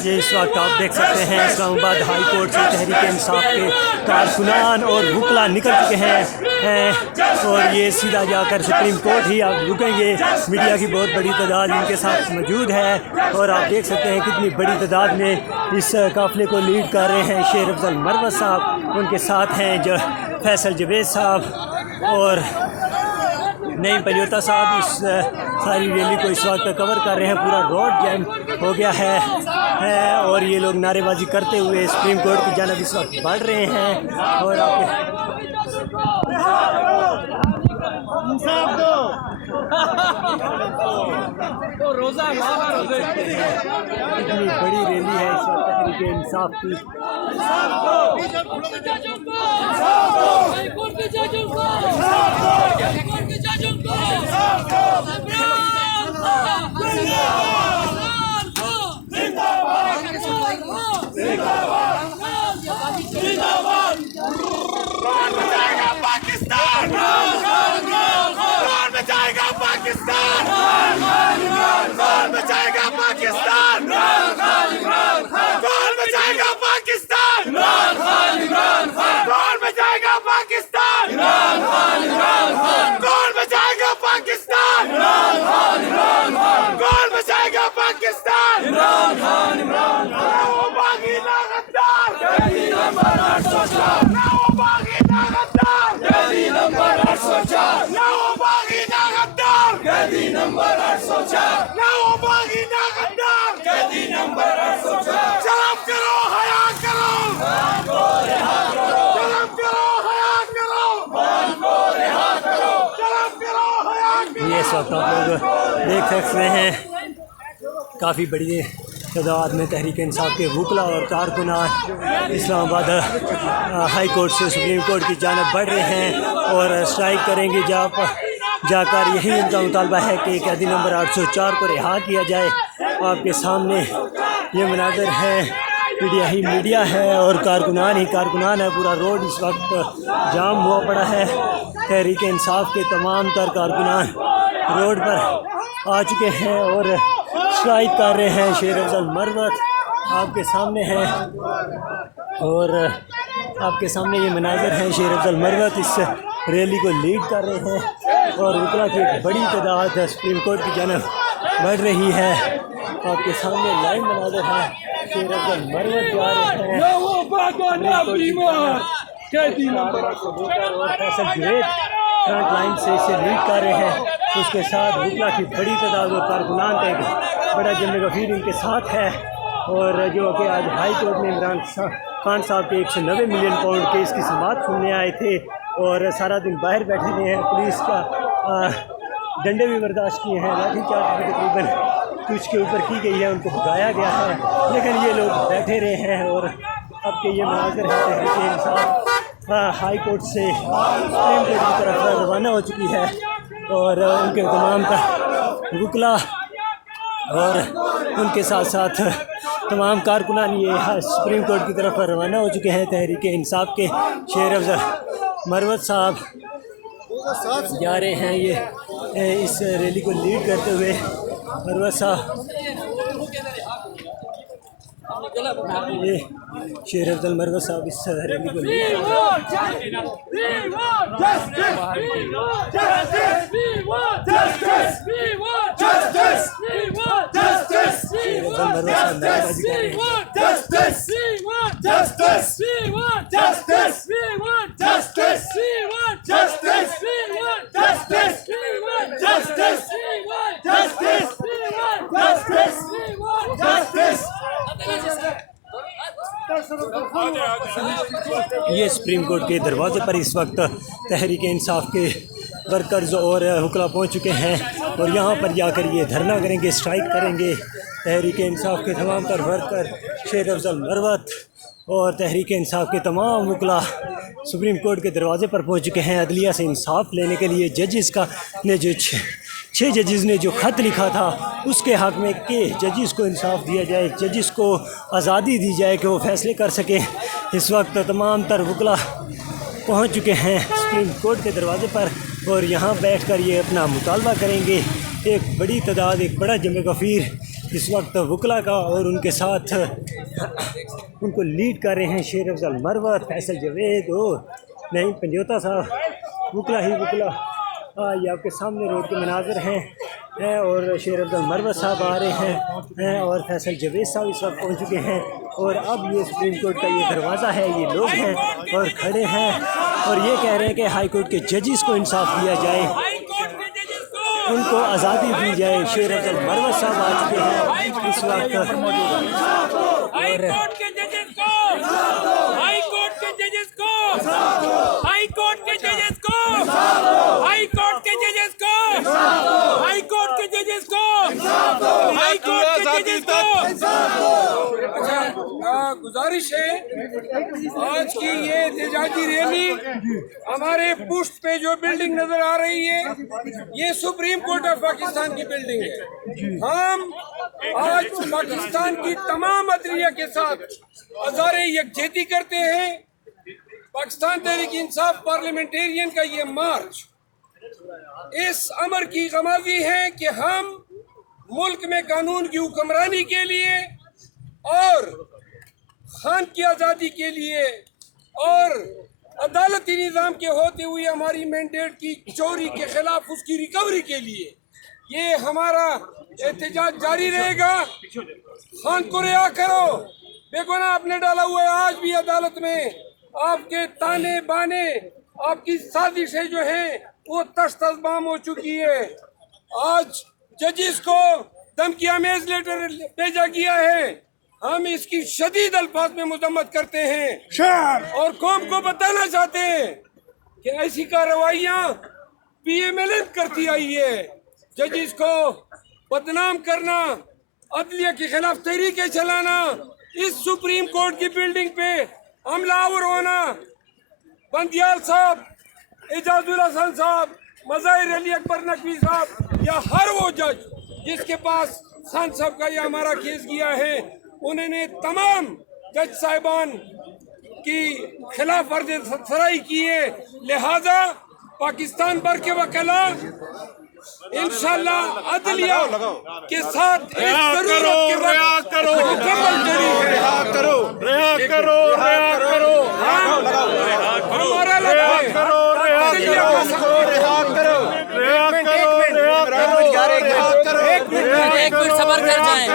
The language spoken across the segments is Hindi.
ये इस वक्त आप देख सकते हैं इस्लामाबाद हाई कोर्ट से तहरीक इंसाफ के कारकुनान और वकला निकल चुके हैं और ये सीधा जाकर सुप्रीम कोर्ट ही आप रुकेंगे। मीडिया की बहुत बड़ी तादाद इनके साथ मौजूद है और आप देख सकते हैं कितनी बड़ी तादाद में इस काफ़िले को लीड कर रहे हैं। शेर अफजल मरवत साहब उनके साथ हैं, जो फैसल जवेद साहब और नईम पलियोता साहब इस सारी रैली को इस वक्त कवर कर रहे हैं। पूरा रोड जैम हो गया है और ये लोग नारेबाजी करते हुए सुप्रीम कोर्ट की जानब इस वक्त बढ़ रहे हैं। और इतनी बड़ी रैली है इस वक्त तहरीक इंसाफ की। ये इस वक्त आप लोग देख सकते हैं काफ़ी बड़ी तादाद में तहरीक इंसाफ के वकला और कारकुनान इस्लामाबाद हाई कोर्ट से सुप्रीम कोर्ट की जानब बढ़ रहे हैं और स्ट्राइक करेंगे जाकर। यही इनका मुतालबा है कि कैदी नंबर 804 को रिहा किया जाए। आपके सामने ये मनाज़र है, मीडिया है और कारकुनान ही कारकुनान है। पूरा रोड इस वक्त जाम हुआ पड़ा है। तहरीक इंसाफ के तमाम तर कारकुनान रोड पर आ चुके हैं और स्ट्राइक कर रहे हैं। शेर अफजल मरवत आपके सामने है और आपके सामने ये मनाज़र हैं। शेर अफजल मरवत इस रैली को लीड कर रहे हैं और वकला की एक बड़ी तादाद सुप्रीम कोर्ट की जानब बढ़ रही है। आपके सामने लाइव मनाज़र है। शेर अफजल मरवत जा रहे हैं और फैसल जवेद फ्रंट लाइन से इसे लीड कर रहे हैं। उसके साथ वकला की बड़ी तादाद और कारकुनान का एक बड़ा जम गफीर इनके साथ है और जो कि आज हाई कोर्ट में इमरान खान साहब के 190 मिलियन पाउंड केस की समाअत सुनने आए थे और सारा दिन बाहर बैठे रहे हैं। पुलिस का डंडे भी बर्दाश्त किए हैं, लाठीचार्ज भी तकरीबन कुछ के ऊपर की गई है, उनको भगाया गया है, लेकिन ये लोग बैठे रहे हैं। और अब के ये मनाज़र है तहरीक इंसाफ हाई कोर्ट से सुप्रीम कोर्ट की तरफ रवाना हो चुकी है और उनके तमाम का वकला और उनके साथ साथ तमाम कारकुनान ये सुप्रीम कोर्ट की तरफ रवाना हो चुके हैं। तहरीक इंसाफ के शेर अफजल मरवत साहब जा रहे हैं ये इस रैली को लीड करते हुए। मरवत साहब ये शेर अफजल मरवत साहब इस रैली को लीड ये सुप्रीम कोर्ट के दरवाजे पर इस वक्त तहरीक इंसाफ के वर्कर्स और वकला पहुंच चुके हैं और यहाँ पर जाकर ये धरना करेंगे, स्ट्राइक करेंगे। तहरीक इंसाफ के तमाम तर वर्कर, शेर अफजल मरवत और तहरीक इंसाफ के तमाम वकला सुप्रीम कोर्ट के दरवाजे पर पहुंच चुके हैं अदलिया से इंसाफ लेने के लिए। जजेस का ने जो 6 जजेस ने जो ख़त लिखा था उसके हक़ में कि जजेस को इंसाफ दिया जाए, जजेस को आज़ादी दी जाए कि वो फ़ैसले कर सकें। इस वक्त तमाम तर वकला पहुंच चुके हैं सुप्रीम कोर्ट के दरवाजे पर और यहाँ बैठकर ये अपना मुतालबा करेंगे एक बड़ी तादाद, एक बड़ा जम गफ़ीर इस वक्त वकला का और उनके साथ उनको लीड कर रहे हैं शेर अफजल मरवत, फैसल जवेद और नहीं पंजोता साहब। वकला ही वकला ये आपके सामने रोड के मनाजर हैं और शेर अफजल मरवत साहब आ रहे हैं और फैसल जवेद साहब इस वक्त पहुँच चुके हैं। और अब ये सुप्रीम कोर्ट का ये दरवाज़ा है, ये लोग हैं और खड़े हैं और ये कह रहे हैं कि हाई कोर्ट के जजेस को इंसाफ दिया जाए, उनको आज़ादी दी जाए। शेर अफजल मरवत साहब आ चुके हैं इस वक्त और हाई कोर्ट के जजेस को, हाई कोर्ट के जजेस को, हाई कोर्ट के जजेस को, हाई कोर्ट के जजेस को, हाई कोर्ट के जजेस को, हाई कोर्ट के जजेस को। गुजारिश है, आज की ये एहतजाजी रैली हमारे पुष्ट पे जो बिल्डिंग नजर आ रही है, ये सुप्रीम कोर्ट ऑफ पाकिस्तान की बिल्डिंग है। हम आज पाकिस्तान की तमाम अदलिया के साथ हज़ारे यकजहती करते हैं। पाकिस्तान तहरीक इंसाफ पार्लियामेंटेरियन का ये मार्च इस अमर की गमाजी है कि हम मुल्क में कानून की हुक्मरानी के लिए और खान की आज़ादी के लिए और अदालती निज़ाम के होते हुए हमारी मैंडेट की चोरी के खिलाफ उसकी रिकवरी के लिए ये हमारा एहतजाज जारी रहेगा। खान को रिहा करो, बेगुनाह आपने डाला हुआ है। आज भी अदालत में आपके ताने बाने, आपकी साजिशें जो हैं वो तश्त-ए-तमाम हो चुकी है। आज जजिस को धमकी-आमेज लेटर भेजा गया है। हम इसकी शदीद अल्फाज में मजम्मत करते हैं और कौम को बताना चाहते हैं कि ऐसी कार्रवाइयाँ PMLN करती आई है। जजिस को बदनाम करना, अदलिया के खिलाफ तहरीकें चलाना, इस सुप्रीम कोर्ट की बिल्डिंग पे हमलावर होना, बंदियाल साहब, एजाजुल हसन साहब, मज़ाहिर अली अकबर नकवी साहब या हर वो जज जिसके पास खान साहब का यह हमारा केस गया है, उन्होंने तमाम जज साहिबान की खिलाफ वर्जी सराई की है। लिहाजा पाकिस्तान भर के वकला इंशाअल्लाह अदलिया के साथ इस जरूरत के वक्त मुकम्मल करी है। रिहा करो, रिहा करो, रिहा करो, हमारा लक्ष्य है अदलिया का रिहा करो, रिहा करो, रिहा करो, एक मिनट सबर कर जाएं।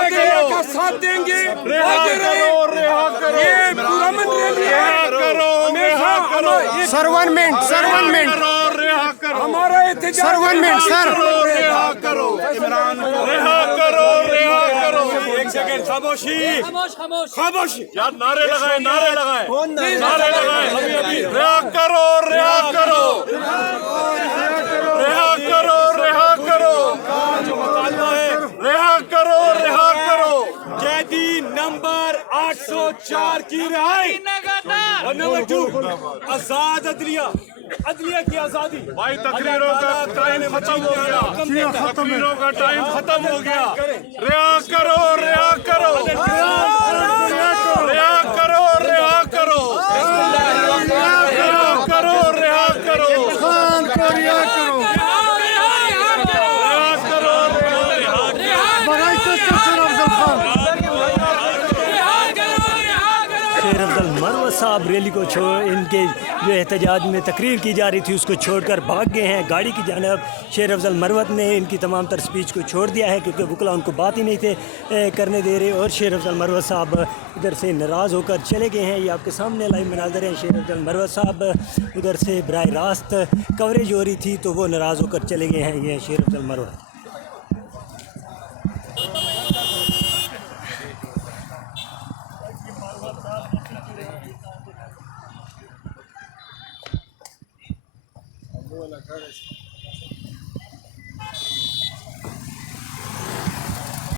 अदलिया का साथ देंगे, आगे रहे। ये पुरअमन रैली है। सर्वनमेंट हमारा एहतजाज सर्वनमेंट सर रिहा करो, इमरान रिहा करो, रिहा करो। एक सेकंड खामोशी, खामोशी यार, नारे लगाए, नारे लगाए, नारे लगाए। अभी रिहा करो, रिहा करो, रिहा करो, रिहा करो, रिहा करो, रिहा करो। कैदी नंबर 804 की रिहाई और नंबर 2 आजाद अदलिया, अदलिया की आजादी। भाई तकरीरों का टाइम खत्म हो गया, तकरीरों का टाइम खत्म हो गया। रिहा करो, रिहा करो, रिहा करो, रिहा करो, रिहा करो, रिहा करो, खान को रिहा करो, शेर अफजल मरवत साहब रैली को छोड़, इनके जो एहतजाज में तकरीर की जा रही थी उसको छोड़कर भाग गए हैं गाड़ी की जानब। शेर अफजल मरवत ने इनकी तमाम तर स्पीच को छोड़ दिया है क्योंकि वकला उनको बात ही नहीं थे करने दे रहे और शेर अफजल मरवत साहब इधर से नाराज़ होकर चले गए हैं। ये आपके सामने लाइव मनाजर हैं। शेर अफजल मरवत साहब उधर से बराह रास्त कवरेज हो रही थी तो वो नाराज़ होकर चले गए हैं। ये शेर अफजल मरवत। Buenas tardes.